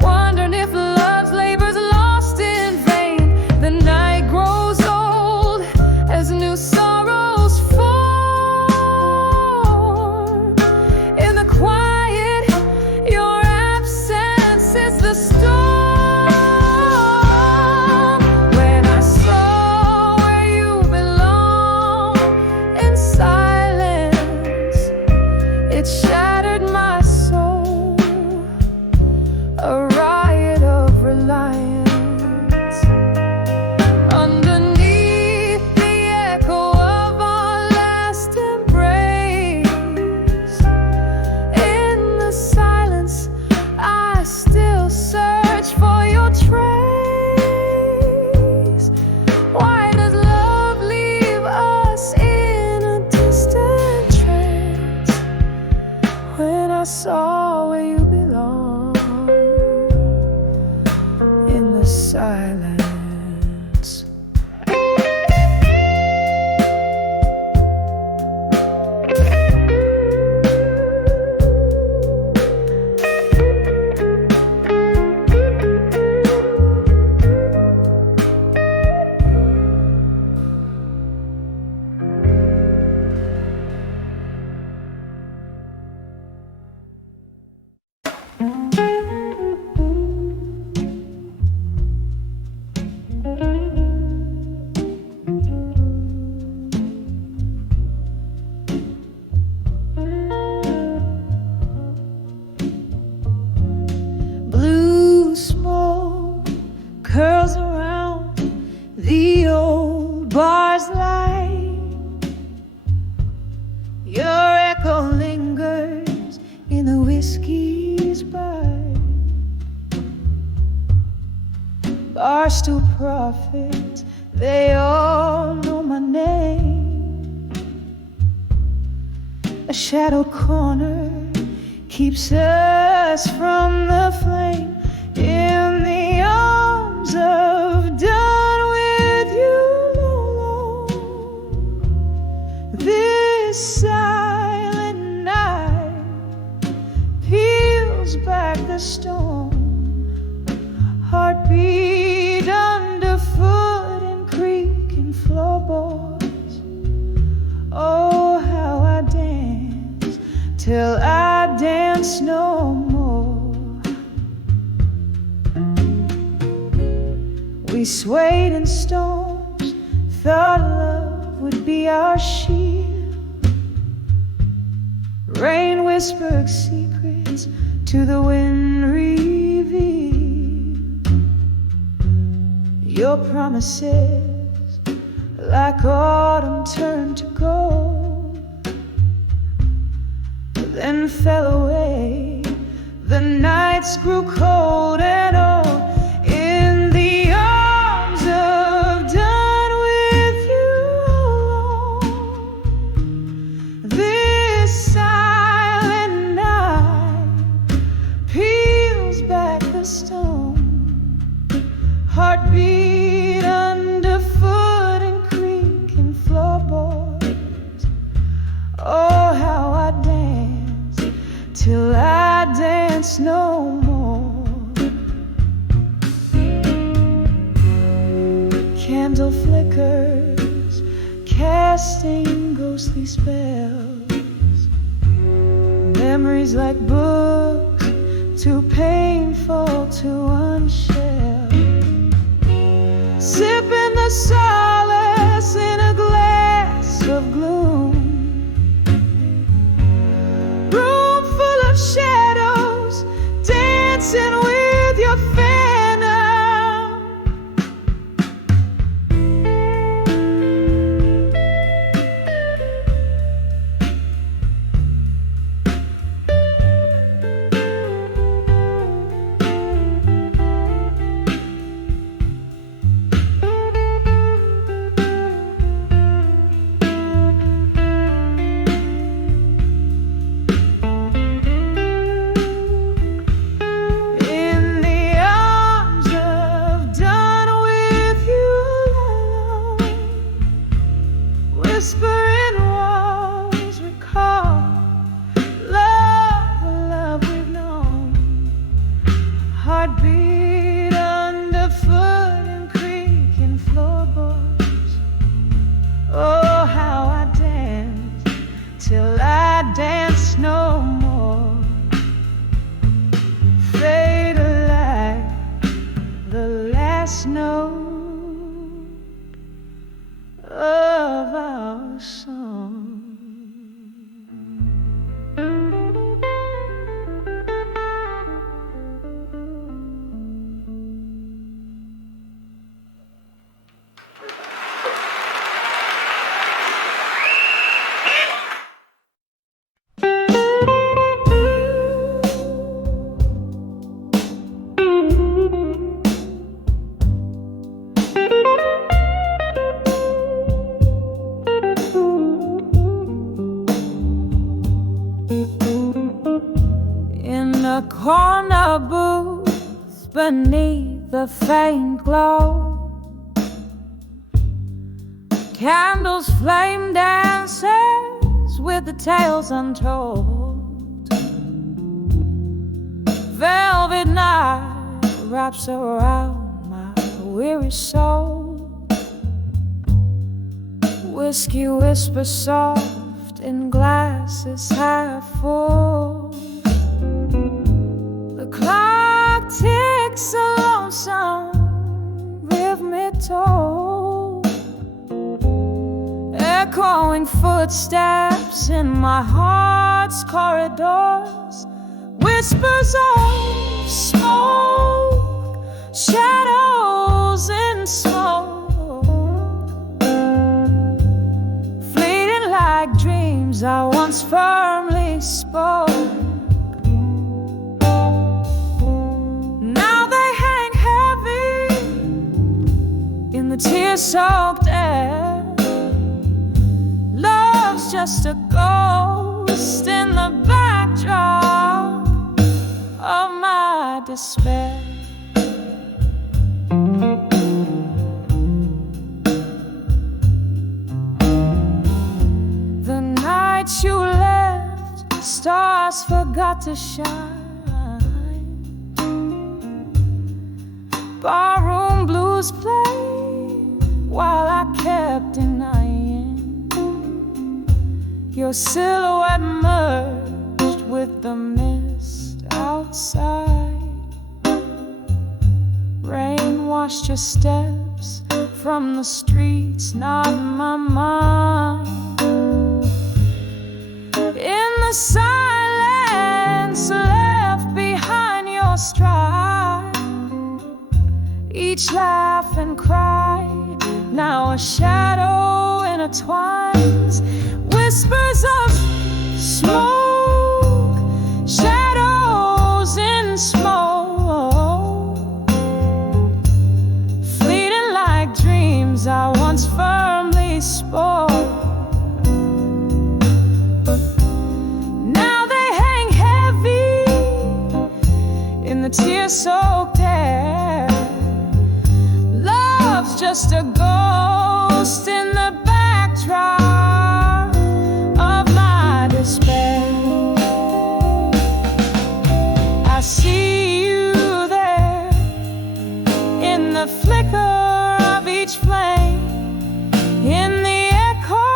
Wondering if love's labor's lost in vain. The night grows old as new sorrows form. In the quiet, your absence is the storm. When I saw where you belong in silence, it shattered my soul, a riot of reliance. Underneath the echo of our last embrace, in the silence, I still search for your trace. Why does love leave us in a distant trance? When I saw where you belong in the silence. Blue smoke curls around the old bar's light. Your echo lingers in the whiskey's bite. Barstool prophets, they all know my name. A shadowed corner keeps us from the flame. In the arms of done with you alone, this silent night peels back the stone. Heartbeat underfoot in creaking floorboards. Oh, how I dance till I dance no more. We swayed in storms, thought love would be our shield. Rain whispered secrets to the wind revealed. Your promises, like autumn, turned to gold, then fell away. The nights grew cold and old. In the arms of done with you alone, this silent night peels back the stone. Heartbeat underfoot dance no more. Candle flickers, casting ghostly spells. Memories like books, too painful to unshell. Sipping the solace in a glass of gloom. Room full of shadows, dancing with your phantom. Whispering walls recall love, a love we've known. Heartbeat underfoot and creaking floorboards. Oh, how I danced till I dance no more. Fade like the last note of our song. In a corner booth beneath the faint glow, candles flame dances with the tales untold. Velvet night wraps around my weary soul. Whiskey whispers soft in glasses half full. The clock ticks a lonesome rhythmic toll, echoing footsteps in my heart's corridors. Whispers of smoke, shadows in smoke, fleeting like dreams I once firmly spoke. The tear-soaked air. Love's just a ghost in the backdrop of my despair. The night you left, stars forgot to shine. Barroom blues played while I kept denying. Your silhouette merged with the mist outside. Rain washed your steps from the streets, not my mind. In the silence left behind your stride, each laugh and cry, now a shadow intertwines. Whispers of smoke, shadows in smoke, fleeting like dreams I once firmly spoke. Now they hang heavy in the tear-soaked air. Love's just a ghost in the backdrop of my despair. I the flicker of each flame, in the echo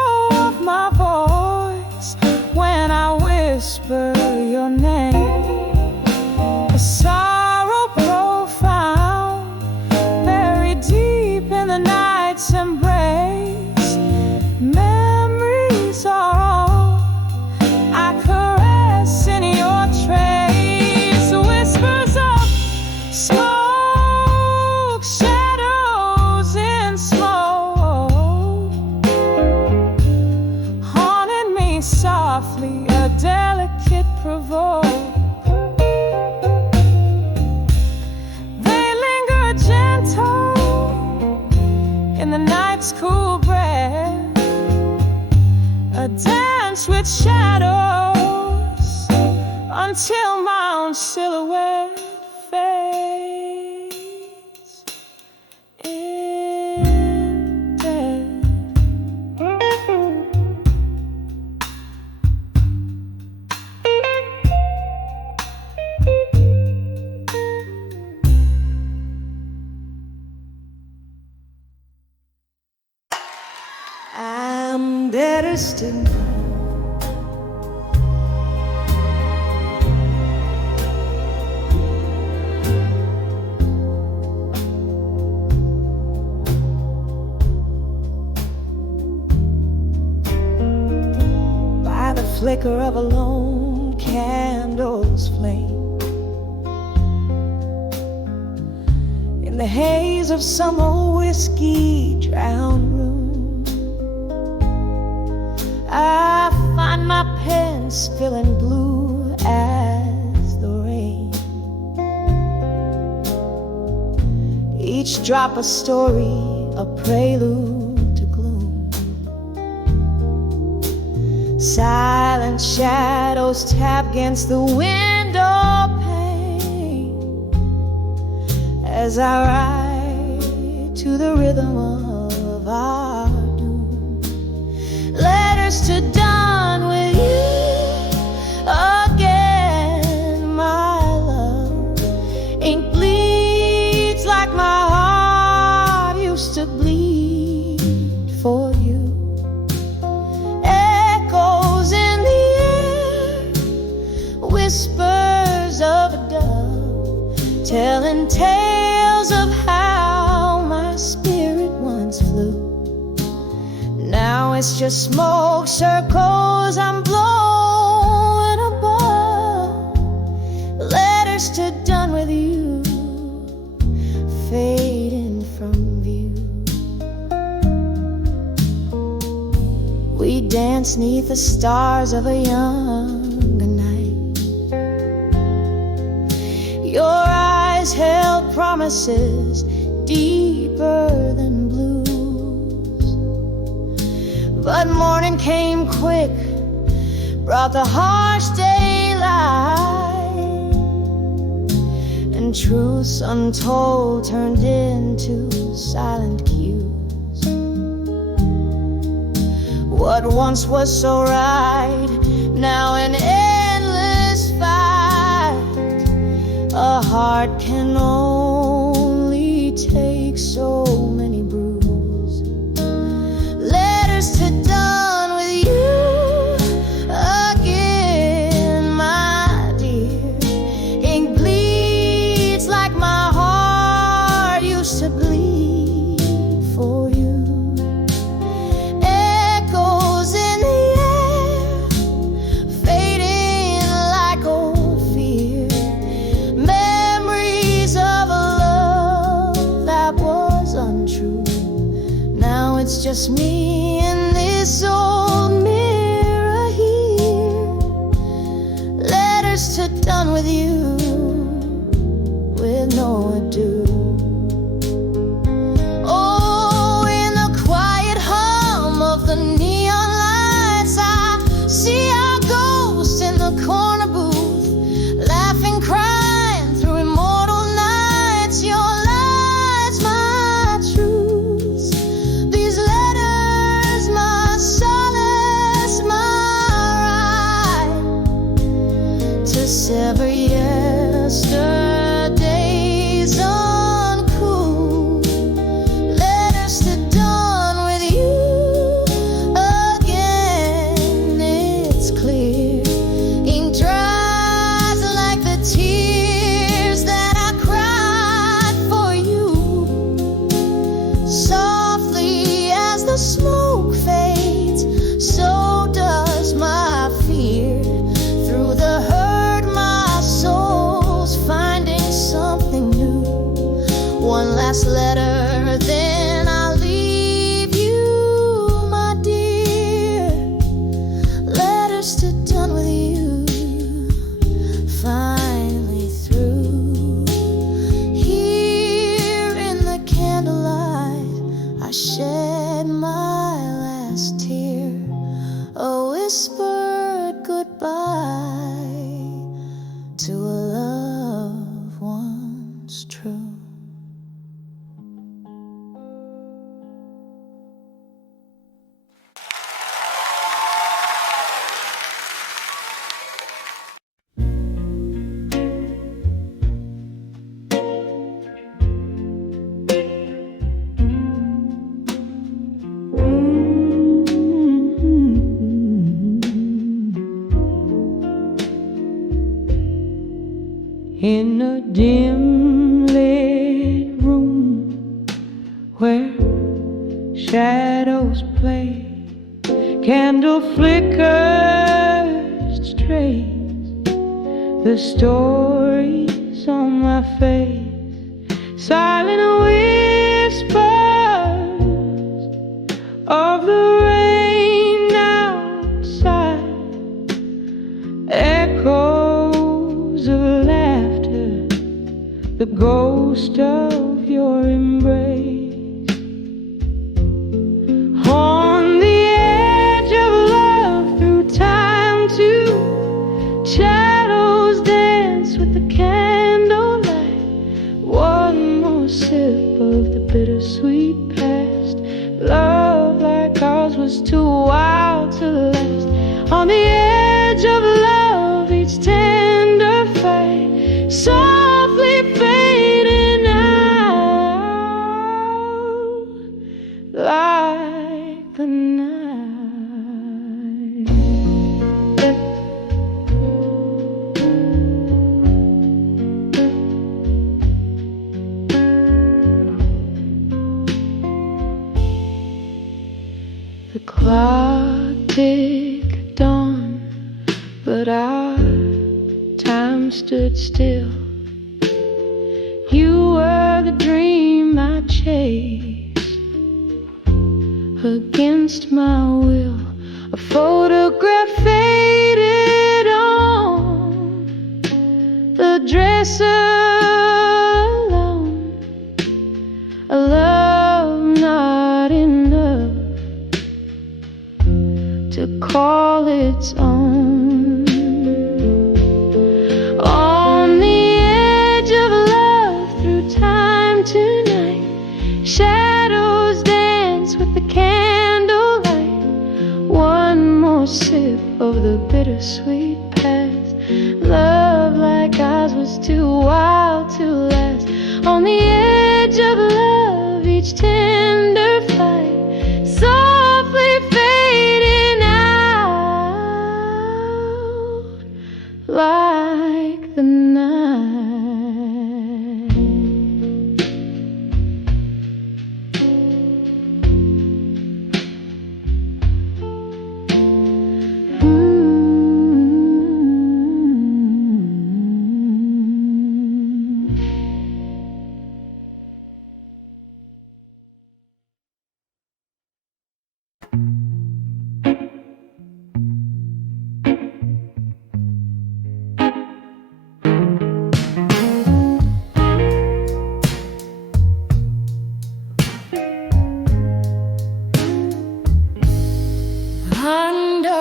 of my voice when I whisper your name. A sorrow profound, buried deep in the night's embrace. Memories are all I caress in your trace. Whispers of smoke, shadows in smoke, haunted me softly, a delicate provoke. They linger gentle in the night's cool breath, a dance with shadows until my own silhouette fades in death. I'm better still. By the flicker of a lone candle's flame, in the haze of some old whiskey drowned room, I find my pen spilling blue as the rain. Each drop a story, a prelude to gloom. Silent shadows tap against the window pane as I ride to the rhythm of our doom. Letters to dawn with you again, my love. Ink bleeds like my heart used to bleed for you. Echoes in the air, whispers of a dove, telling tales of how my spirit once flew. Now it's just smoke circles I'm blowing above. Letters to done with you, fading from view. We dance 'neath the stars of a younger night. Your eyes held promises deeper than blues. But morning came quick, brought the harsh daylight, and truths untold turned into silent cues. What once was so right, now an endless fight. A heart can only take so many bruises. Letters to dawn with you again, my dear. Ink bleeds like my heart used to bleed for you. Echoes in the air, fading like old fear. Memories of a love that was untrue. Now it's just me in this old mirror here. Letters to done with you, with no ado. Oh, in the quiet hum of the neon lights, I see our ghost in the corner booth, laughing, crying through immortal nights. Your lies, my truths. These letters, my solace, my right to sever yet one last letter, then I'll leave you, my dear. Letters to done with you, finally through. Here in the candlelight, I shed my last tear, a whispered goodbye to a love once true. In a dim lit room where shadows play, candle flickers trace the stories on my face, silent whispers of the rain outside, echoes of laughter, the ghost of your embrace. On the edge of love, through time two shadows dance with the candlelight. One more sip of the bittersweet past. Love like ours was too wild to last. On the edge of love, each tender fight softly fading out like the night. The clock ticked on, but our time stood still. You were the dream I chased against my will. A photograph faded on the dresser alone. A love not enough to call its own. On the edge of love, through time tonight, shadows dance with the candlelight. One more sip of the bittersweet past. Love like ours was too wild to last. On the edge of love, each tender fight softly fading out like the night.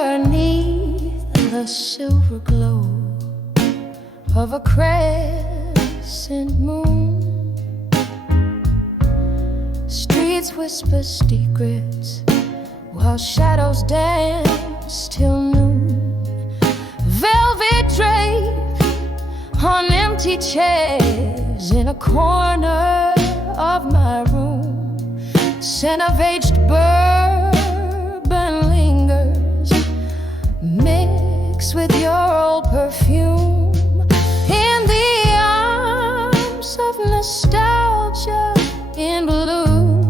Underneath the silver glow of a crescent moon, streets whisper secrets while shadows dance till noon. Velvet draped on empty chairs in a corner of my room. Scent of aged bourbon lingers, mixed with your old perfume. In the arms of nostalgia in blue,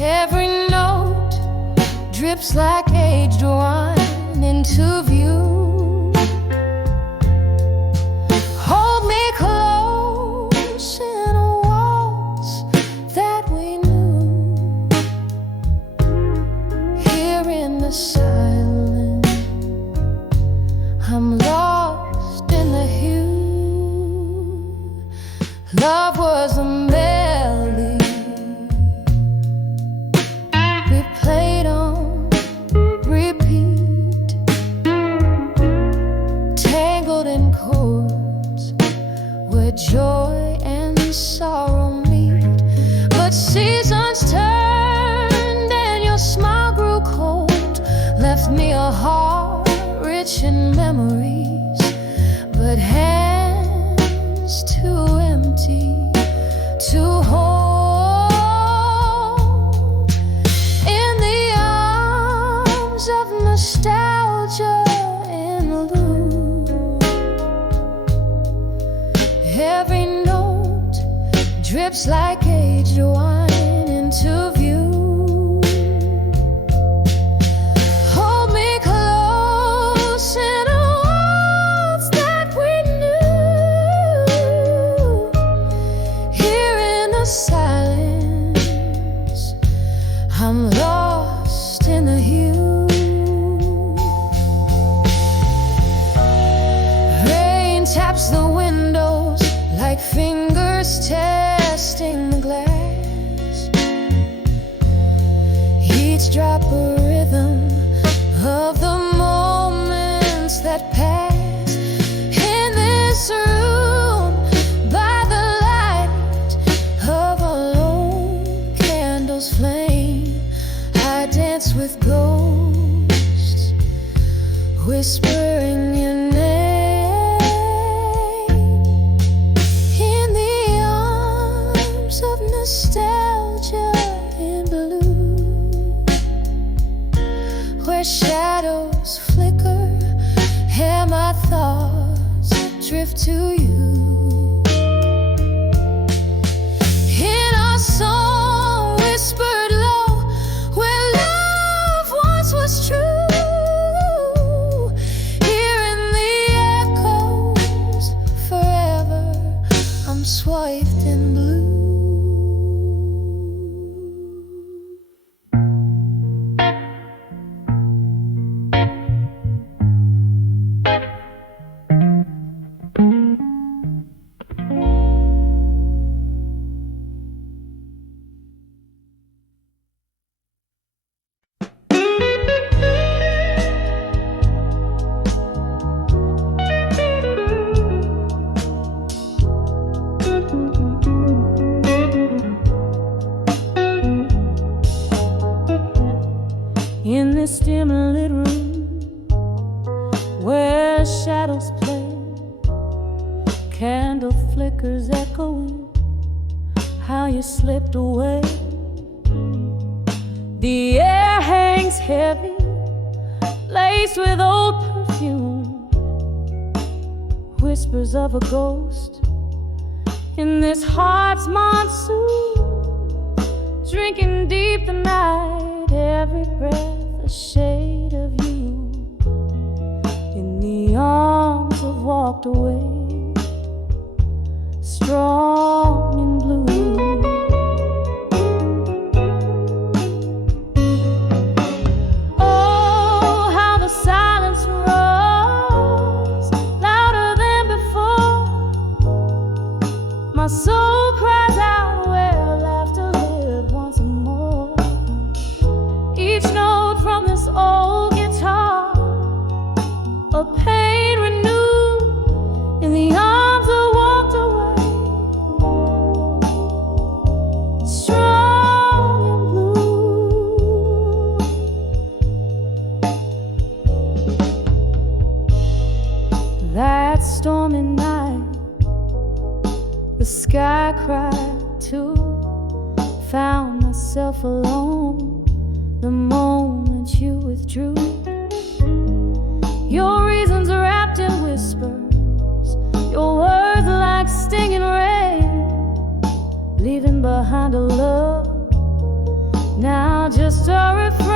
every note drips like aged wine into view. Hold me close Love was a melody we played on repeat, tangled in chords where joy and sorrow meet. But seasons turned and your smile grew cold, left me a heart rich in memories, but hands too empty to hold. In the arms of nostalgia in bloom, every note drips like aged wine into view. Hold me close in a waltz that we knew. Here in the silence, I'm lost in the hue. Rain taps the windows like fingers testing the glass. Each drop a rhythm of the moments that pass. In this room, by the light of a lone candle's flame, I dance with ghosts, whispering your name. In the arms of nostalgia in blue, where shadows flicker and my thoughts drift to you. In our song whispered low, where love once was true. Here in the echoes forever, I'm swathed in blue. In this dim lit room where shadows play, candle flickers echoing how you slipped away. The air hangs heavy, laced with old perfume, whispers of a ghost in this heart's monsoon, drinking deep the night, every breath a shade of you. In the arms of walked away, strong in blue. Oh, how the silence roars louder than before. My soul cries out where laughter lived once more. Each note from this old guitar, a pain renewed in the arms that walked away, strong and blue. That stormy night, the sky cried too. Found myself alone the moment you withdrew. Your reasons are wrapped in whispers, your words like stinging rain, leaving behind a love now just a refrain.